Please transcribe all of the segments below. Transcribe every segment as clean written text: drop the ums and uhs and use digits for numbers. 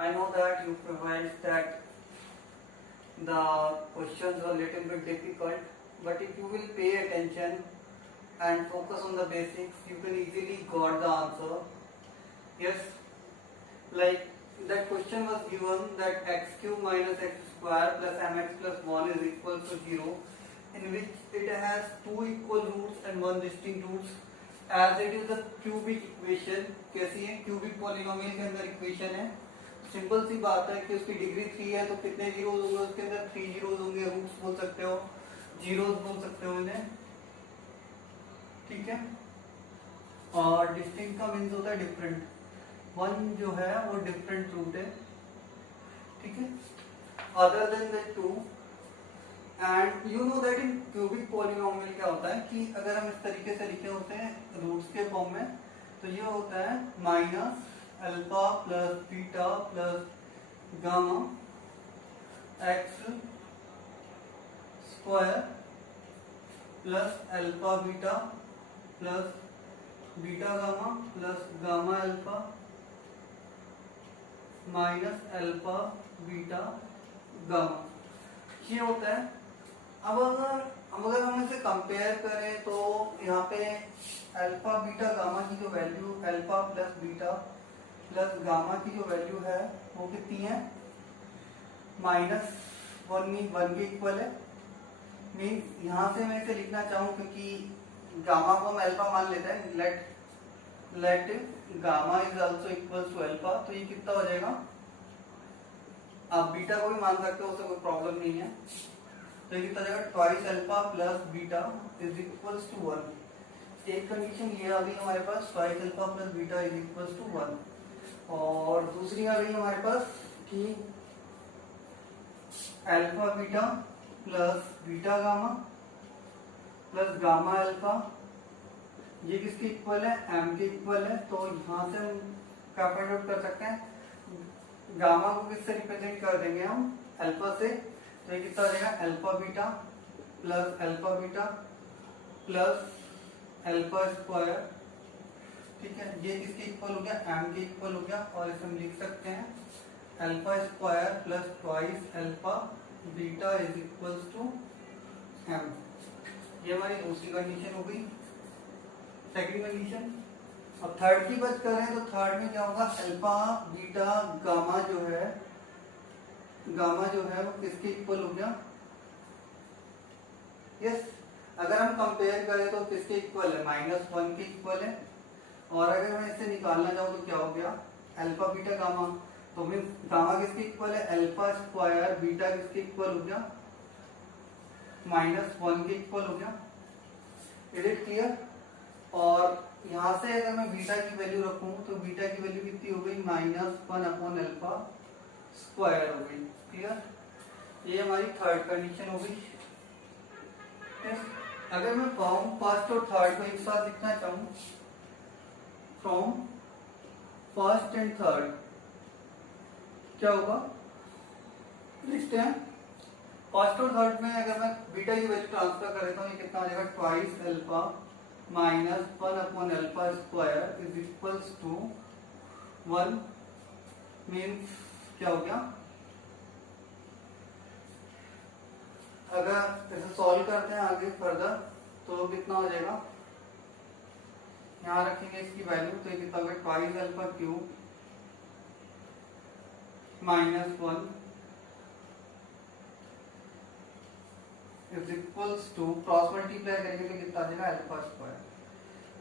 I know that you felt that the questions were a little bit difficult, but if you will pay attention and focus on the basics, you can easily got the answer. Yes, like that question was given that x cube minus x square plus mx plus 1 is equal to 0, in which it has two equal roots and one distinct roots. As it is the cubic equation, कैसी है? Cubic polynomial के अंदर equation है. Simple सी बात है कि उसकी degree 3 है तो कितने जीरोस होंगे उसके अंदर? 3 जीरोस होंगे. रूट्स बोल सकते हो, जीरोस बोल सकते हो इन्हें. ठीक है. और डिस्टिंक्ट का मीन्स होता है डिफरेंट. वन जो है वो डिफरेंट रूट है. ठीक है. Other than that too. And you know that in cubic polynomial क्या होता है कि अगर हम इस तरीके से लिखे होते हैं रूट्स के फॉर्म में, तो ये होता है minus alpha plus beta plus gamma x square plus alpha beta plus beta gamma plus gamma alpha minus alpha beta gamma. ये होता है. अब अगर हम इसे कंपेयर करें तो यहाँ पे अल्फा बीटा गामा की जो value, alpha plus beta plus gamma की जो वैल्यू है वो कितनी है? -1 के इक्वल है. मीन्स यहाँ से मैं इसे लिखना चाहूँ क्योंकि गामा को हम अल्फा मान लेते हैं. Let gamma is also equal to alpha. तो ये कितना हो जाएगा? आप बीटा को भी मान सकते हो, उससे कोई प्रॉब्लम नहीं है. तो ये कितना जाएगा? Twice alpha plus beta is equals to 1. एक कंडीशन ये आ गई हमारे पास, twice alpha plus beta is equals to 1. और दूसरी आ गई हमारे पास कि alpha beta plus beta gamma plus gamma alpha, ये किसके इक्वल है? m के इक्वल है. तो यहां से हम क्या फाइंड आउट कर सकते हैं? गामा को किससे रिप्रेजेंट कर देंगे हम? अल्फा से. तो ये कितना हो जाएगा? Alpha beta plus alpha square. ठीक है. ये किसके इक्वल हो गया? m के इक्वल हो गया. और इसे हम लिख सकते हैं alpha square plus twice alpha beta is equals to m. ये हमारी दूसरी कंडीशन हो गई. Second condition. अब थर्ड की बात करें तो थर्ड में क्या होगा? अल्फा बीटा गामा जो है वो किसके इक्वल हो गया? यस. अगर हम कंपेयर करें तो किसके इक्वल है? -1 के इक्वल है. और अगर मैं इसे निकालना चाहूँ तो क्या हो गया? Alpha beta gamma. तो मीन गामा किसके इक्वल है? अल्फा स्क्वायर बीटा किसके इक्वल हो गया? -1 के इक्वल हो गया. Is it clear? और यहां से अगर मैं बीटा की वैल्यू रखूं तो बीटा की वैल्यू कितनी हो गई? -1 अपॉन अल्फा स्क्वायर हो गई. क्लियर? ये हमारी थर्ड कंडीशन हो गई. अगर मैं फॉर्म फर्स्ट और थर्ड को एक साथ लिखना चाहूं, फ्रॉम फर्स्ट एंड थर्ड क्या होगा? लिखते हैं. फर्स्ट और थर्ड में अगर मैं बीटा की वैल्यू ट्रांसफर कर देता हूँ, ये कितना आ जाएगा? Twice alpha -1 upon alpha square is equals to 1. Means क्या हो गया? अगर इसे सॉल्व करते हैं आगे फर्दर तो कितना हो जाएगा? यहाँ रखेंगे इसकी वैल्यू तो ये कितना होगा? Twice alpha cube -1 is equals to, cross multiply करेंगे तो कितना आ जाएगा? Alpha square.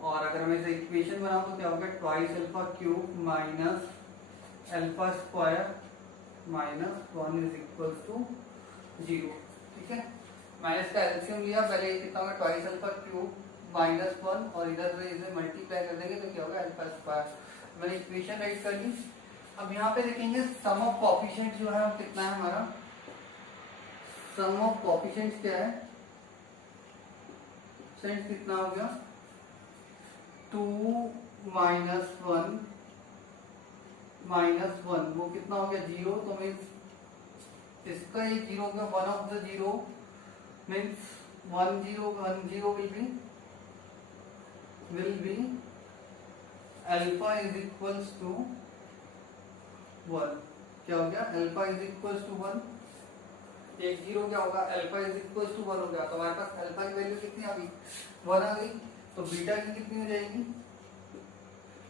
और अगर मैं इसे इक्वेशन बनाऊं तो क्या होगा? Twice alpha cube minus alpha square -1 is equals to 0. ठीक है. मैंने इसका एलसीएम लिया. पहले कितना होगा? ट्वाइस अल्फा क्यूब -1 और इधर से इसे मल्टीप्लाई कर देंगे तो क्या होगा? Alpha square. मैंने इक्वेशन राइट कर ली. अब यहाँ पे देखेंगे सम ऑफ कोएफिशिएंट जो है वो कितना है हमारा? सम ऑफ कोएफिशिएंट क्या है? सेंस कितना हो गया? 2 -1 -1 वो कितना हो गया? 0. तो मीन्स इसका ये 0 हो गया. 1 of the 0 means 1 0 will be alpha is equals to 1. क्या हो गया, अल्फा इज इक्वल टू 1, एक जीरो क्या होगा, अल्फा इज इक्वल टू 1 हो गया। तो हमारे पास अल्फा की वैल्यू कितनी आ गई, 1 आ गई। तो बीटा की कितनी हो जाएगी,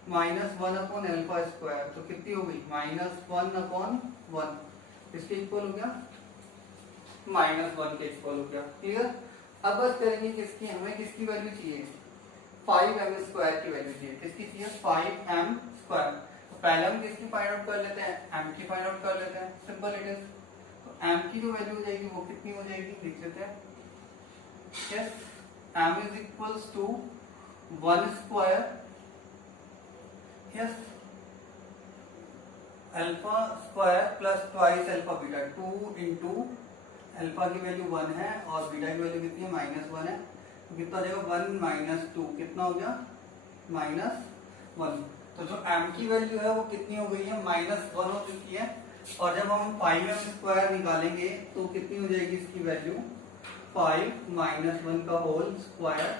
-1 अपॉन अल्फा स्क्वायर। तो कितनी हो गई, -1 अपॉन 1, इसके इक्वल हो गया, -1 के इक्वल हो गया। क्लियर। अब बात करेंगे किसकी, हमें किसकी वैल्यू चाहिए, 5m स्क्वायर की वैल्यू चाहिए। किसकी चाहिए, 5m स्क्वायर। तो पहले हम किसकी फाइंड आउट कर लेते हैं, m की फाइंड आउट कर लेते हैं, सिंपल इट इज। तो m की जो वैल्यू हो जाएगी वो कितनी हो जाएगी, लिख लेते हैं। Yes, m is equals to 1 square, yes, alpha square plus twice alpha beta, 2 into alpha की वैल्यू 1 है और बीटा की वैल्यू कितनी है, -1 है। तो कितना हो जाएगा, 1 माइनस 2, कितना हो गया, -1। तो जो m की वैल्यू है वो कितनी हो गई है, -1 हो चुकी है। और जब हम 5m स्क्वायर निकालेंगे तो कितनी हो जाएगी इसकी वैल्यू, 5 माइनस 1 का होल स्क्वायर,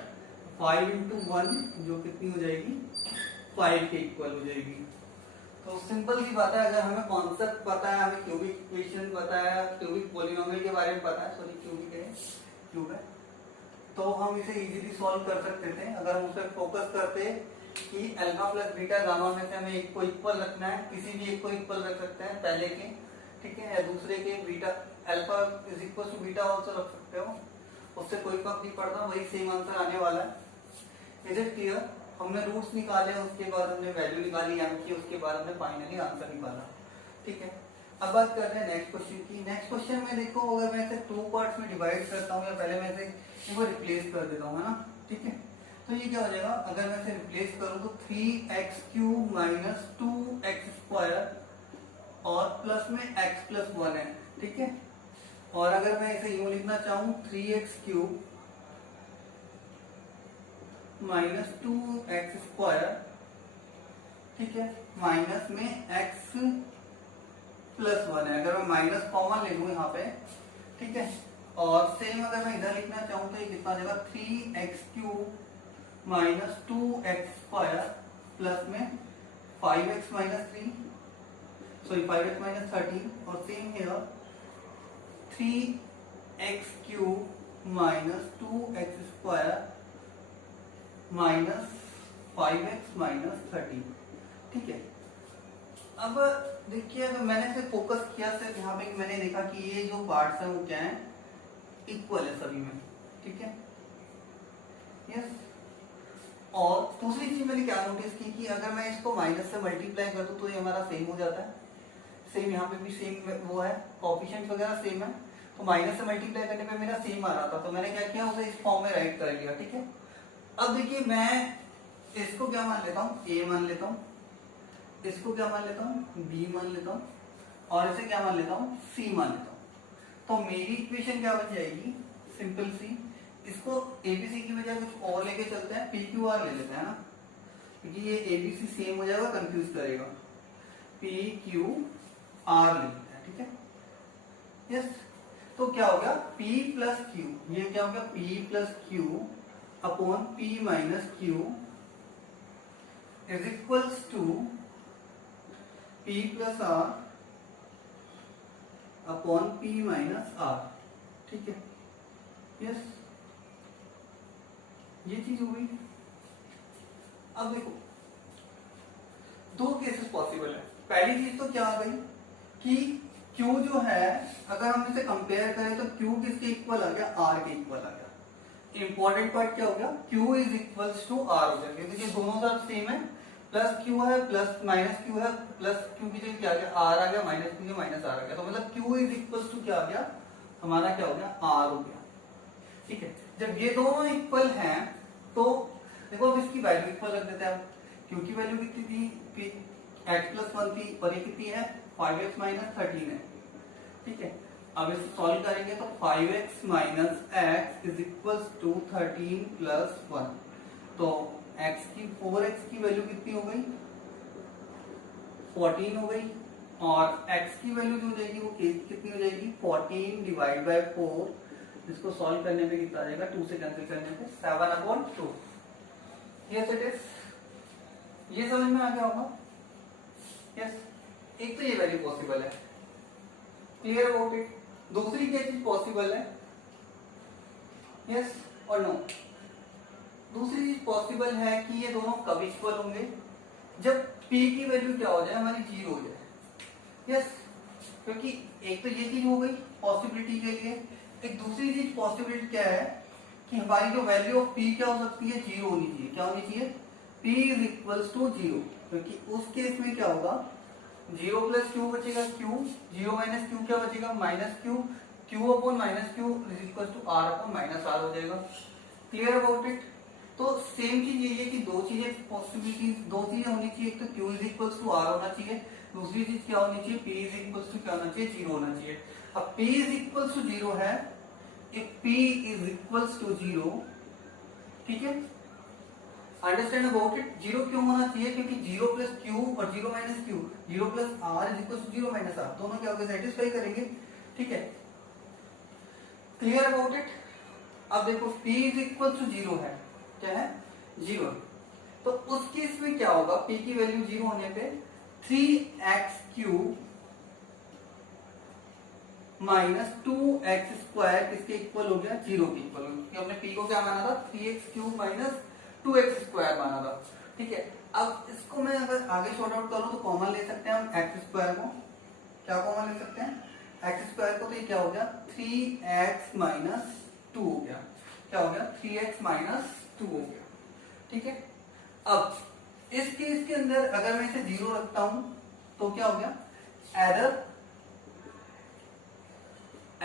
5 इंटू 1 जो कितनी हो जाएगी, 5 के इक्वल हो जाएगी। तो सिंपल सी बात है, अगर हमें कॉन्सेप्ट पता है, हमें क्यूबिक इक्वेशन पता है, क्यूबिक पॉलिनोमियल के बारे में पता है, सॉरी क्यूबिक है, क्यूब है, तो हम इसे इजीली सॉल्व कर सकते थे अगर हम उस पर फोकस करते कि अल्फा प्लस बीटा गामा में से हमें एक को इक्वल रखना है, किसी भी एक को इक्वल रख सकते हैं पहले के, ठीक है, या दूसरे के beta alpha is equal to beta also रख सकते हो, उससे कोई फर्क नहीं पड़ता, वही सेम आंसर आने वाला है। Is it clear. हमने रूट्स निकाले, उसके बाद हमने वैल्यू निकाली m की, उसके बाद हमने फाइनली आंसर निकाला, ठीक है। अब बात करते हैं नेक्स्ट क्वेश्चन की। नेक्स्ट क्वेश्चन में देखो, अगर मैं इसे 2 पार्ट्स में डिवाइड करता हूँ, या पहले मैं इसे इनको रिप्लेस कर देता हूँ, है ना, ठीक है। तो ये क्या हो जाएगा, अगर मैं इसे रिप्लेस करूँ तो 3x³ माइनस 2x स्क्वायर और प्लस में x प्लस 1 है, ठीक है। और अगर मैं इसे यूं लिखना चाहूँ 3x³ माइनस 2x स्क्वायर, ठीक है, माइनस में x प्लस 1 है। अगर मैं माइनस कॉमन ले लूँ यहाँ पे, ठीक है, और सेम अगर मैं इधर लिखना चाहूँ तो ये कितना आ जाएगा, 3x³ minus 2x square plus में 5x minus 3, sorry 5x minus 13, और same here 3x³ minus 2x square minus 5x minus 13, ठीक है। अब देखिए, अगर मैंने से फोकस किया सिर्फ यहाँ पे, मैंने देखा कि ये जो पार्ट्स हैं वो क्या है, इक्वल है सभी में, ठीक है, यस। और दूसरी चीज मैंने क्या नोटिस की कि अगर मैं इसको माइनस से मल्टीप्लाई कर दूं तो ये हमारा सेम हो जाता है, सेम यहाँ पे भी सेम वो है, कोएफिशिएंट वगैरह सेम है, तो माइनस से मल्टीप्लाई करने पे मेरा सेम आ रहा था, तो मैंने क्या किया, उसे इस फॉर्म में राइट कर लिया, ठीक है। अब देखिए, मैं इसको क्या मान लेता हूँ, a मान लेता हूँ, इसको क्या मान लेता हूँ, b मान लेता हूँ, और इसे क्या मान लेता हूँ, c मान लेता हूँ। तो मेरी इक्वेशन क्या बन जाएगी, सिंपल सी, इसको abc की बजाय कुछ और लेके चलते हैं, pqr ले लेते हैं ना, क्योंकि ये abc सेम हो जाएगा, कंफ्यूज करेगा, pqr ले लेते हैं, ठीक है, यस। तो क्या हो गया, p प्लस q, ये क्या हो गया, p plus q upon p minus q is equals to p plus r upon p minus r, ठीक है, यस, ये चीज हो गई। अब देखो, दो केसेस पॉसिबल है। पहली चीज तो क्या आ गई कि q जो है, अगर हम इसे कंपेयर करें तो q किसके इक्वल आ गया, r के इक्वल आ गया। इंपॉर्टेंट पार्ट क्या हो गया, q is equals to r हो जाएगा, क्योंकि दोनों तरफ सेम है, प्लस q है प्लस माइनस q है, प्लस q की जगह क्या आ गया, r आ गया, माइनस q की माइनस r आ गया, तो मतलब q इज इक्वल्स टू क्या आ गया, हमारा क्या हो गया, r हो गया, ठीक है। जब ये दोनों इक्वल हैं तो देखो, अब इसकी वैल्यू इक्वल रख देते हैं, q की वैल्यू कितनी थी, x प्लस 1 थी, और ये कितनी है, 5x माइनस 13 है, ठीक है। अब इसे सॉल्व करेंगे तो 5x minus x is equal to 13 plus 1, तो x की 4x की वैल्यू कितनी हो गई, 14 हो गई, और x की वैल्यू जो हो जाएगी वो कितनी हो जाएगी, 14 डिवाइड बाय 4, इसको सॉल्व करने पे कितना आ जाएगा, 2 से कैंसिल करने पे 7/2। यस इट इज, ये समझ में आ गया होगा, यस। एक तो ये वैल्यू पॉसिबल है, क्लियर अबाउट इट? दूसरी क्या चीज पॉसिबल है? यस और नो? दूसरी चीज पॉसिबल है कि ये दोनों कब इक्वल होंगे? जब p की वैल्यू क्या हो जाए, हमारी 0 हो जाए। यस, क्योंकि एक तो ये चीज हो गई पॉसिबिलिटी के लिए। एक दूसरी चीज पॉसिबिलिटी क्या है कि हमारी जो वैल्यू ऑफ p क्या हो सकती है, 0 होनी चाहिए। क्या होनी चाहिए? p इज इक्वल्स टू 0, क्योंकि उस केस में क्या होगा, 0 प्लस क्यू बचेगा, क्यू 0 माइनस क्यू क्या बचेगा, minus q, q upon minus q is equals to r upon minus r हो जाएगा। Clear about it? तो सेम चीज ये है कि दो चीजें पॉसिबिलिटी, दो चीजें होनी चाहिए। एक तो q is equals to r होना चाहिए, दूसरी चीज क्या होनी चाहिए, p इज इक्वल्स टू क्या होना चाहिए, 0 होना चाहिए। अब p इज इक्वल्स टू 0 है, if p is equals to 0, ठीक है, अंडरस्टैंड अबाउट इट? 0 क्यों होना चाहिए? क्योंकि 0 प्लस क्यू और 0 minus q, 0 plus r is equals to 0 minus r, दोनों क्या होगा, सेटिस्फाई करेंगे। ठीक है, क्लियर अबाउट इट? अब देखो p इज इक्वल्स टू 0 है, क्या है, 0। तो उस केस में क्या होगा, p की वैल्यू 0 होने पे 3x cube minus 2x square किसके इक्वल हो गया, 0 के इक्वल हो गया। हमने p को क्या माना था, 3x cube minus 2x square माना था। ठीक है, अब इसको मैं अगर आगे शॉर्ट आउट करूं तो कॉमन ले सकते हैं हम x स्क्वायर को। क्या कॉमन ले सकते हैं, x स्क्वायर को? तो ये क्या हो गया, 3x माइनस 2 हो गया। क्या हो गया, 3x माइनस 2 हो गया। ठीक है, अब इस केस के अंदर अगर मैं इसे 0 रखता हूं तो क्या हो गया, either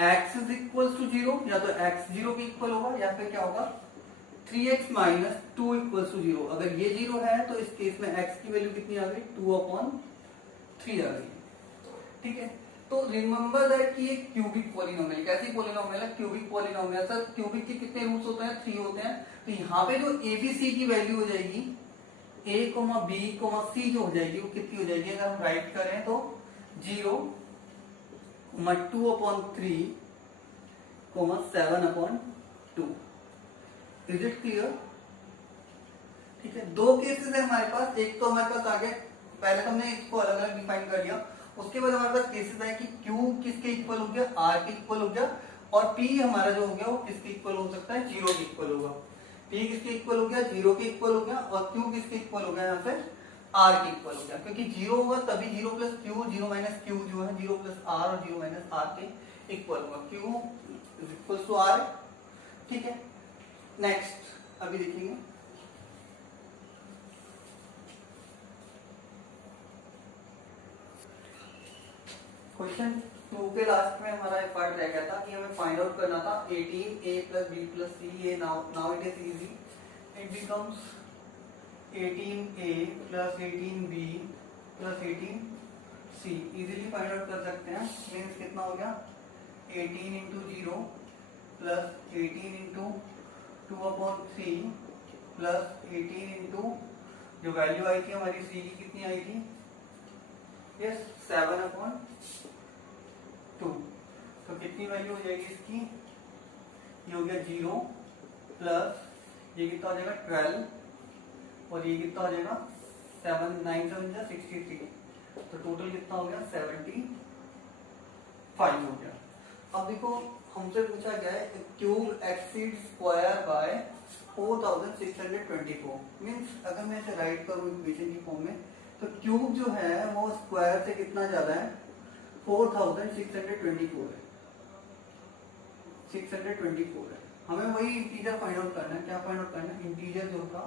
x is equal to 0, या तो x 0 के इक्वल होगा या फिर क्या होगा 3x माइनस 2 इक्वल टू 0। अगर ये 0 है तो इस केस में x की वैल्यू कितनी आ गई, 2/3 आ गई। ठीक है, तो रिमेंबर दैट कि ये क्यूबिक पॉलिनोमियल, कैसी पॉलिनोमियल है, क्यूबिक पॉलिनोमियल। सर क्यूबिक के कितने रूट्स होते हैं, 3 होते हैं। तो यहाँ पे जो ABC की वैल्यू हो जाएगी, a, b, c जो हो जाएगी वो कितनी हो जाएगी, अगर हम राइट करें तो 0, 2/3, 7/2। Is it clear? ठीक है, दो केसेस है हमारे पास। एक तो हमारे पास आ गया, पहले तो हमने इसको अलग अलग डिफाइन कर लिया, उसके बाद हमारे पास केसेस है कि Q किसके इक्वल हो गया, R के इक्वल हो गया, और P हमारा जो हो गया वो किसके इक्वल हो सकता है, 0 के इक्वल होगा। P किसके इक्वल हो गया, 0 के इक्वल हो गया, और Q किसके इक्वल हो गया, यहाँ पे R के इक्वल हो गया। क्योंकि 0 होगा तभी 0 प्लस Q, 0 माइनस Q जो है 0 प्लस R और 0 माइनस R के इक्वल होगा। Q is equal to R। ठीक है, नेक्स्ट अभी देखेंगे क्वेश्चन 2 के लास्ट में हमारा एक पार्ट रह गया था कि हमें फाइंड आउट करना था 18a plus b plus c। ये now it is easy, it becomes 18a plus 18b plus 18c। Easily find out कर सकते हैं। मीन्स कितना हो गया, 18 into 0 plus 18 into 2/3 plus 18 into जो वैल्यू आई थी हमारी c की कितनी आई थी, यस 7/2। तो कितनी वैल्यू हो जाएगी इसकी, ये हो गया 0 प्लस ये कितना हो जाएगा 12, और ये कितना हो जाएगा 7 9 7 63। तो टोटल कितना हो गया 75 हो गया। अब देखो हमसे पूछा गया है cube exceed square by 4624। Means अगर मैं इसे राइट करूं इक्वेशन की फॉर्म में, तो क्यूब जो है वो स्क्वायर से कितना ज्यादा है, 4624 है, 624 है। हमें वही इंटीजर फाइंड आउट करना है। क्या फाइंड आउट करना है, इंटीजर जो था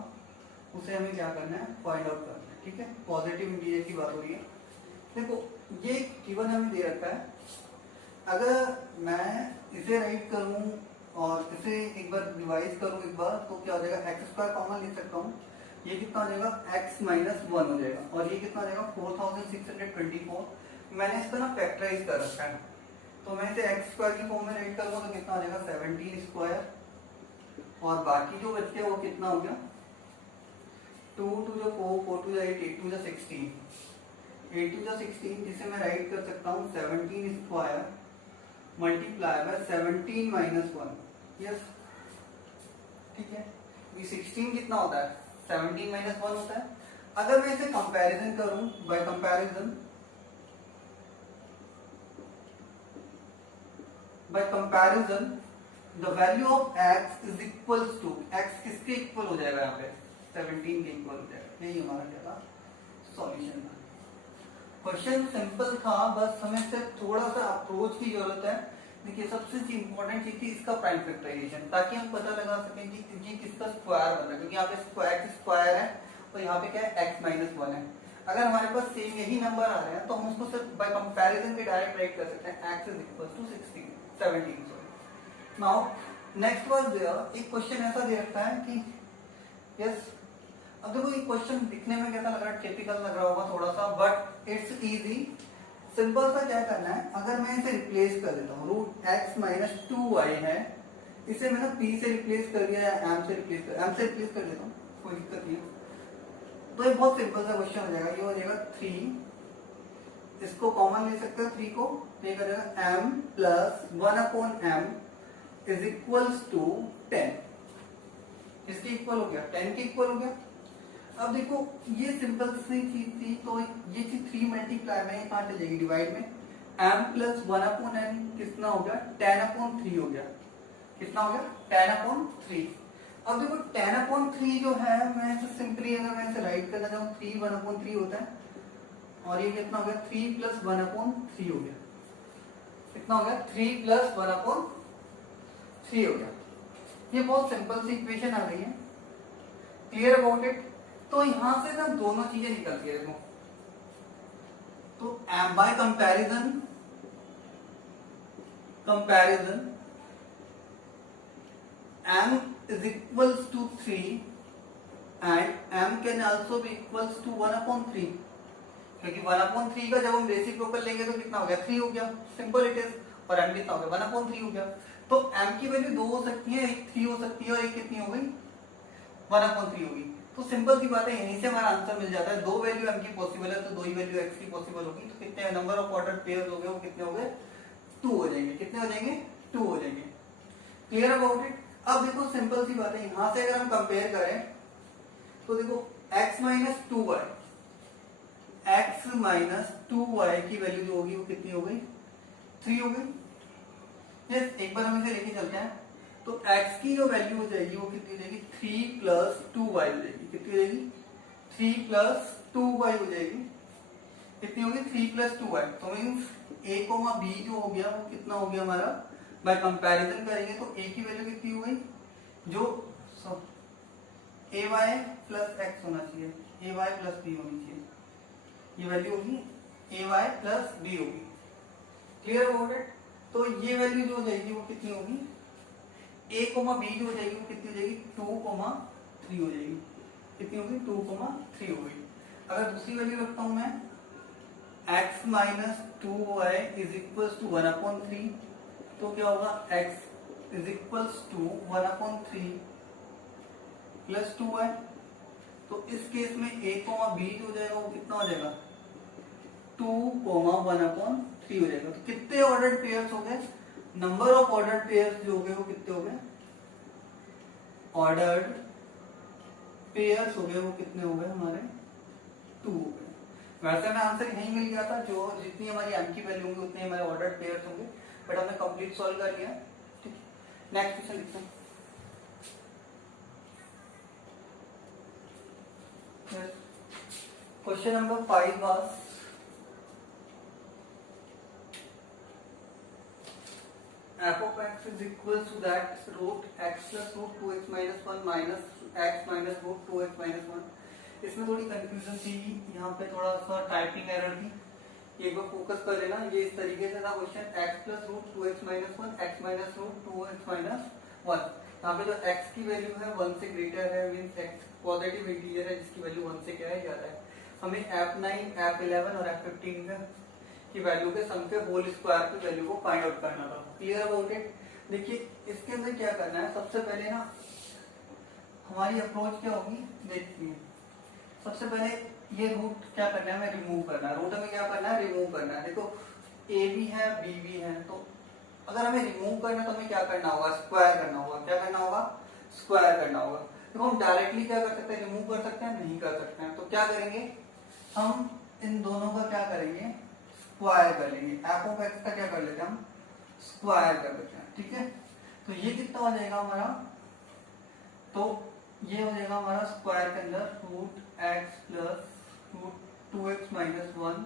उसे हमें क्या करना है, फाइंड आउट करना है। ठीक है, पॉजिटिव इंटीजर की बात हो रही है। देखो ये गिवन हमें दे रखा है, अगर मैं इसे राइट करूं और इसे एक बार रिवाइज करूं एक बार, तो क्या हो जाएगा, एक्स स्क्वायर कॉमन ले सकता हूँ, ये कितना हो जाएगा x माइनस 1 हो जाएगा, और ये कितना हो जाएगा 4624। मैंने इसको ना फैक्टराइज कर रखा है, तो मैं इसे एक्स स्क्वायर की फॉर्म में राइट करूंगा तो कितना आ जाएगा 17 स्क्वायर, और बाकी जो बच गया वो कितना हो गया 2 2 जो 4 4 2 8 8 2 16 8 2 16, जिसे मैं राइट कर सकता हूँ 17 square multiply by 17 minus 1। Yes, ठीक है, ये 16 कितना होता है, 17 माइनस 1 होता है। अगर मैं इसे कंपैरिजन करूं, by comparison by comparison the value of x is equals to, x किसके इक्वल हो जाएगा यहाँ पे 17 के इक्वल हो जाएगा। यही हमारा क्या था सॉल्यूशन था। क्वेश्चन सिंपल था, बस हमें सिर्फ थोड़ा सा अप्रोच की जरूरत है। देखिए सबसे इंपॉर्टेंट चीज थी इसका प्राइम फैक्टराइजेशन, ताकि हम पता लगा सकें कि ये किसका स्क्वायर बन रहा है, क्योंकि यहाँ पे स्क्वायर है और यहाँ पे क्या है x माइनस 1 है। अगर हमारे पास सेम यही नंबर आ रहे हैं तो हम उसको सिर्फ बाय कंपैरिजन भी डायरेक्ट राइट कर सकते हैं, x is equal to 17। Now next was there एक क्वेश्चन ऐसा दे रखा है कि यस, अब देखो ये क्वेश्चन दिखने में कैसा लग रहा है, टिपिकल लग रहा होगा थोड़ा सा, बट इट्स इजी। सिंपल सा क्या करना है, अगर मैं इसे रिप्लेस कर देता हूँ, रूट x माइनस 2y है, इसे मैंने p से रिप्लेस कर दिया या m से रिप्लेस कर देता हूँ, कोई दिक्कत नहीं। तो ये बहुत सिंपल सा क्वेश्चन हो जाएगा, ये हो जाएगा 3, इसको कॉमन ले सकते हैं 3 को, ये कर देगा m plus 1/m is equals to 10। इसके इक्वल हो गया, 10 के इक्वल हो गया। अब देखो ये सिंपल सी चीज थी, तो ये चीज 3 मल्टीप्लाई में कहां चली जाएगी डिवाइड में, m प्लस 1/n कितना हो गया 10/3 हो गया, कितना हो गया 10/3। अब देखो 10/3 जो है, मैं इसे सिंपली अगर मैं इसे राइट करना चाहूँ 3 1/3 होता है, और ये कितना हो गया 3 प्लस 1/3 हो गया, कितना हो गया 3 प्लस 1/3 हो गया। ये बहुत सिंपल सी इक्वेशन आ गई है, क्लियर अबाउट इट। तो यहां से ना दोनों चीजें निकलती है, देखो तो bye comparison m is equals to 3 and m can also be equals to 1/3, क्योंकि 1/3 का जब हम रेसिप्रोकल लेंगे तो कितना हो गया 3 हो गया, सिंपल इट इज, और m कितना हो गया 1/3 हो गया। तो m की वैल्यू 2 हो सकती है, एक 3 हो सकती है और एक कितनी हो गई 1/3 होगी। तो सिंपल सी बात है, यहीं से हमारा आंसर मिल जाता है। 2 वैल्यू m की पॉसिबल है तो 2 ही वैल्यू x की पॉसिबल होगी, तो कितने नंबर ऑफ ऑर्डर पेयर्स हो गए, वो कितने हो गए 2 हो जाएंगे, कितने हो जाएंगे 2 हो जाएंगे, क्लियर अबाउट इट। अब देखो सिंपल सी बात है, यहां से अगर हम कंपेयर करें तो देखो x माइनस 2y की वैल्यू जो होगी वो कितनी हो गई 3 हो गई। यस, एक बार हम इसे लेके चलते हैं, तो x की जो वैल्यू हो जाएगी वो कितनी हो जाएगी 3 प्लस 2y हो जाएगी, कितनी हो जाएगी 3 प्लस 2y हो जाएगी, कितनी होगी 3 प्लस 2y। तो मीन्स a कोमा b जो हो गया वो कितना हो गया हमारा, बाय कंपैरिजन करेंगे तो a की वैल्यू कितनी हो गई, जो ay प्लस x होना चाहिए, ay प्लस b होनी चाहिए, ये वैल्यू होगी ay प्लस b होगी, क्लियर अबाउट इट। तो ये वैल्यू जो हो जाएगी वो कितनी होगी, a कोमा b जो हो जाएगी वो कितनी हो जाएगी 2,3 हो जाएगी, कितनी होगी 2,3 हो गई। अगर दूसरी वैल्यू रखता हूं मैं x minus 2y is equals to 1/3, तो क्या होगा x is equals to 1/3 plus 2y। तो इस केस में a कोमा b जो हो जाएगा वो कितना हो जाएगा 2,1/3 हो जाएगा। तो कितने ऑर्डर्ड पेयर्स हो गए, नंबर ऑफ ऑर्डर्ड पेयर्स जो हो गए वो कितने हो गए, ऑर्डर्ड पेयर्स हो गए वो कितने हो गए हमारे 2 हो गए। वैसे में आंसर यही मिल गया था, जो जितनी हमारी m की वैल्यू होंगी उतने हमारे ऑर्डर्ड पेयर्स होंगे, बट हमने कंप्लीट सॉल्व कर लिया। ठीक, नेक्स्ट क्वेश्चन लिखते हैं। Question number 5 was f of x is equal to that root x plus root 2x minus 1 minus x minus root 2x minus 1। इसमें थोड़ी कंफ्यूजन थी, यहाँ पे थोड़ा सा टाइपिंग एरर थी, एक बार फोकस कर लेना। ये इस तरीके से था question, x plus root 2x minus 1 x minus root 2x minus 1। यहाँ पे जो x की वैल्यू है 1 से ग्रेटर है, मीन्स x पॉजिटिव इंटीजर है जिसकी वैल्यू 1 से क्या है ज्यादा है। हमें f9 f11 और f15 की वैल्यू के सम के होल स्क्वायर की वैल्यू को फाइंड आउट करना था, क्लियर अबाउट इट। देखिए इसके अंदर क्या करना है, सबसे पहले ना हमारी अप्रोच क्या होगी, देखिए सबसे पहले ये रूट क्या करना है, हमें रिमूव करना है। रूट हमें क्या करना है, रिमूव करना है। देखो a भी है b भी है, तो अगर हमें रिमूव करना है तो हमें क्या करना होगा, स्क्वायर करना होगा। क्या करना होगा, स्क्वायर करना होगा। देखो हम डायरेक्टली क्या कर सकते हैं, रिमूव कर सकते हैं, नहीं कर सकते हैं। तो क्या करेंगे, हम इन दोनों का क्या करेंगे, स्क्वायर कर लेंगे। f ऑफ x का क्या कर लेते हैं हम, स्क्वायर कर देते हैं, ठीक है। तो ये कितना हो जाएगा हमारा, तो ये हो जाएगा हमारा स्क्वायर के अंदर root x plus root 2x minus 1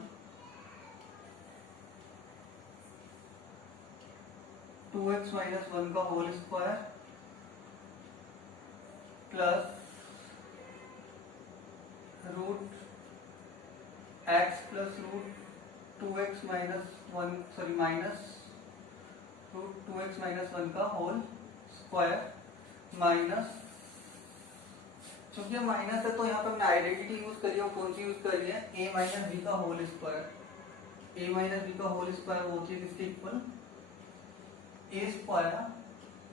2x minus 1 का whole square plus root x plus root 2x minus 1 sorry minus root 2x minus 1 का होल स्क्वायर माइनस, चूंकि माइनस है तो यहाँ पे हमने आइडेंटिटी यूज करी है, कौन सी यूज करी है, a माइनस बी का whole square. a minus b का होल स्क्वायर वो चीज इसके equal a square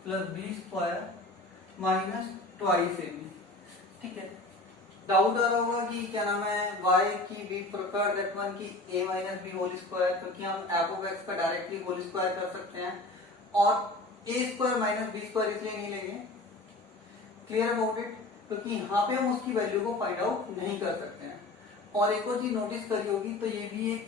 plus b square minus twice a b, ठीक है। डाउट आ रहा होगा कि क्या नाम है y की वी प्रिफर दैट वन की a minus b whole square, क्योंकि हम f ऑफ x का डायरेक्टली होल स्क्वायर कर सकते हैं और a square minus b square इसलिए नहीं लेंगे, क्लियर अबाउट इट, क्योंकि यहाँ पे हम उसकी वैल्यू को फाइंड आउट नहीं कर सकते हैं। और एक और चीज नोटिस करी होगी, तो ये भी एक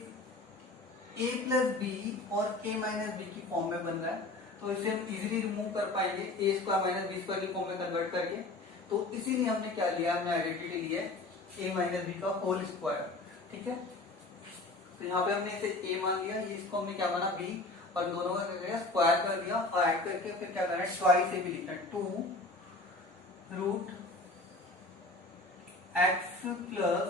a प्लस बी और a माइनस बी की फॉर्म में बन रहा है, तो इसे हम इजीली रिमूव कर पाएंगे a square minus b square की फॉर्म में कन्वर्ट करके। तो इसीलिए हमने क्या लिया, हमने आइडेंटिटी ली है a माइनस बी का होल स्क्वायर, ठीक है। तो यहाँ पे हमने इसे a मान लिया, ये इसको हमने क्या माना b, और दोनों का क्या किया स्क्वायर कर दिया और ऐड करके फिर क्या करना है ट्वाइस ए भी लिखना है, 2 root x plus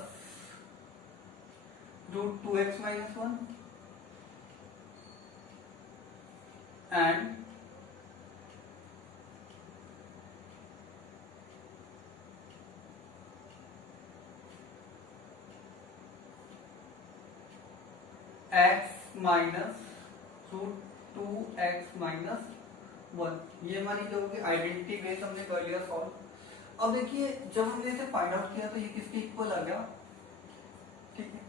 root 2x minus 1 and x minus root 2x minus 1, ये हमारी जो होगी आइडेंटिटी बेस हमने कर लिया सॉल्व। अब देखिए जब हमने इसे फाइंड आउट किया तो ये किसके इक्वल आ गया, ठीक है।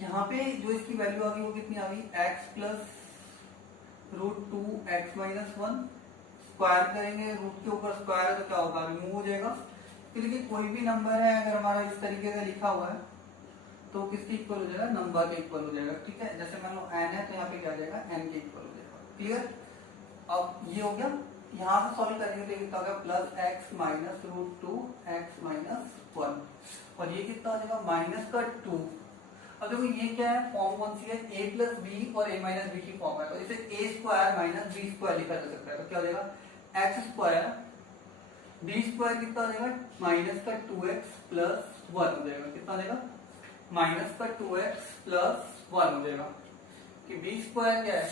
यहाँ पे जो इसकी वैल्यू आ गई वो कितनी आ गई, x plus root 2x minus 1, square करेंगे रूट के ऊपर स्क्वायर है तो क्या होगा, रिमूव हो जाएगा। फिर देखिए कोई भी नंबर है अगर हमारा इस तरीके से लिखा हुआ है तो किसके इक्वल हो जाएगा, नंबर के इक्वल हो जाएगा, ठीक है। जैसे मान लो n है तो यहाँ पे क्या आ जाएगा, n के इक्वल हो जाएगा, क्लियर। अब ये हो गया, यहाँ से सॉल्व करेंगे तो कितना होगा plus x minus root 2x minus 1, और ये कितना हो जाएगा माइनस का 2। अब देखो ये क्या है, फॉर्म कौन सी है, a प्लस बी और a माइनस बी की फॉर्म है, तो इसे a square minus b square लिखा जा सकता है। तो क्या हो जाएगा एक्स स्क्वायर बी स्क्वायर कितना हो जाएगा माइनस का 2x प्लस 1 हो जाएगा, कितना हो जाएगा माइनस का 2x प्लस 1 हो जाएगा, कि बी स्क्वायर क्या है